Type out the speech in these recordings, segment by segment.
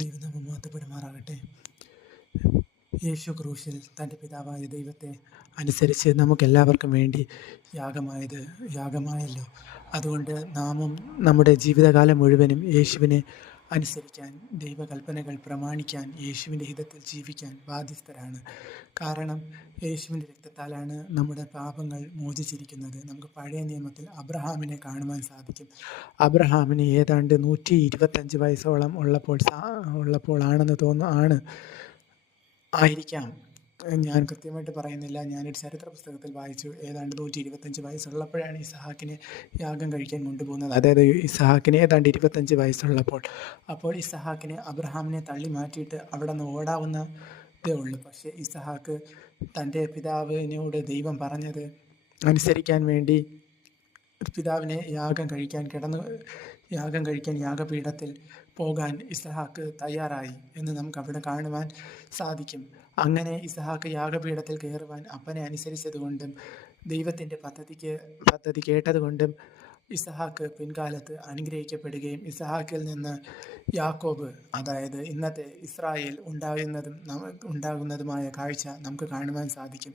ദൈവനാമം മഹത്വപ്പെടുമാറാകട്ടെ. യേശു ക്രൂശിൽ തൻ്റെ പിതാവായ ദൈവത്തെ അനുസരിച്ച് നമുക്കെല്ലാവർക്കും വേണ്ടി യാഗമായല്ലോ. അതുകൊണ്ട് നാമും നമ്മുടെ ജീവിതകാലം മുഴുവനും യേശുവിനെ അനുസരിക്കാൻ, ദൈവകൽപ്പനകൾ പ്രമാണിക്കാൻ, യേശുവിൻ്റെ ഹിതത്തിൽ ജീവിക്കാൻ ബാധ്യസ്ഥരാണ്. കാരണം യേശുവിൻ്റെ രക്തത്താലാണ് നമ്മുടെ പാപങ്ങൾ മോചിച്ചിരിക്കുന്നത്. നമുക്ക് പഴയ നിയമത്തിൽ അബ്രഹാമിനെ കാണുവാൻ സാധിക്കും. അബ്രഹാമിന് ഏതാണ്ട് 125 വയസ്സോളം ഉള്ളപ്പോൾ ആയിരിക്കാം. ഞാൻ കൃത്യമായിട്ട് പറയുന്നില്ല. ഞാനൊരു ചരിത്ര പുസ്തകത്തിൽ വായിച്ചു, ഏതാണ്ട് 125 വയസ്സുള്ളപ്പോഴാണ് ഇസഹാക്കിനെ യാഗം കഴിക്കാൻ കൊണ്ടുപോകുന്നത്. അതായത് ഇസഹാക്കിന് ഏതാണ്ട് 25 വയസ്സുള്ളപ്പോൾ. അപ്പോൾ ഇസഹാക്കിനെ അബ്രഹാമിനെ തള്ളി മാറ്റിയിട്ട് അവിടെ നിന്ന് ഓടാവുന്നതേ ഉള്ളൂ. പക്ഷേ ഇസഹാക്ക് തൻ്റെ പിതാവിനോട് ദൈവം പറഞ്ഞത് അനുസരിക്കാൻ വേണ്ടി പിതാവിനെ യാഗം കഴിക്കാൻ യാഗപീഠത്തിൽ പോകാൻ ഇസഹാക്ക് തയ്യാറായി എന്ന് നമുക്ക് അവിടെ കാണുവാൻ സാധിക്കും. അങ്ങനെ ഇസഹാക്ക് യാഗപീഠത്തിൽ കയറുവാൻ അപ്പനെ അനുസരിച്ചതുകൊണ്ടും ദൈവത്തിൻ്റെ പദ്ധതി കേട്ടതുകൊണ്ടും ഇസഹാക്ക് പിൻകാലത്ത് അനുഗ്രഹിക്കപ്പെടുകയും ഇസഹാക്കിൽ നിന്ന് യാക്കോബ്, അതായത് ഇന്നത്തെ ഇസ്രായേൽ ഉണ്ടാകുന്നതുമായ കാഴ്ച നമുക്ക് കാണുവാൻ സാധിക്കും.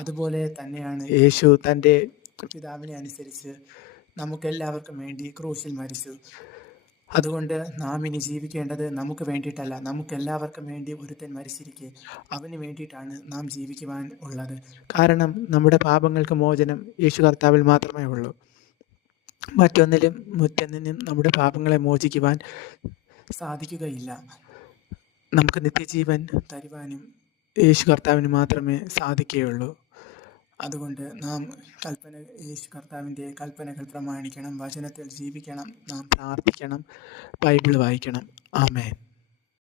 അതുപോലെ തന്നെയാണ് യേശു തൻ്റെ പിതാവിനെ അനുസരിച്ച് നമുക്കെല്ലാവർക്കും വേണ്ടി ക്രൂശിൽ മരിച്ചു. അതുകൊണ്ട് നാം ഇനി ജീവിക്കേണ്ടത് നമുക്ക് വേണ്ടിയിട്ടല്ല, നമുക്കെല്ലാവർക്കും വേണ്ടി ഒരുത്തൻ മരിച്ചിരിക്കെ അവന് വേണ്ടിയിട്ടാണ് നാം ജീവിക്കുവാൻ ഉള്ളത്. കാരണം നമ്മുടെ പാപങ്ങൾക്ക് മോചനം യേശു കർത്താവിൽ മാത്രമേ ഉള്ളൂ. മറ്റൊന്നിനും നമ്മുടെ പാപങ്ങളെ മോചിക്കുവാൻ സാധിക്കുകയില്ല. നമുക്ക് നിത്യജീവൻ തരുവാനും യേശു കർത്താവിന് മാത്രമേ സാധിക്കുകയുള്ളൂ. അതുകൊണ്ട് നാം യേശു കർത്താവിൻ്റെ കൽപ്പനകൾ പ്രമാണിക്കണം, വചനത്തിൽ ജീവിക്കണം, നാം പ്രാർത്ഥിക്കണം, ബൈബിൾ വായിക്കണം. ആമേൻ.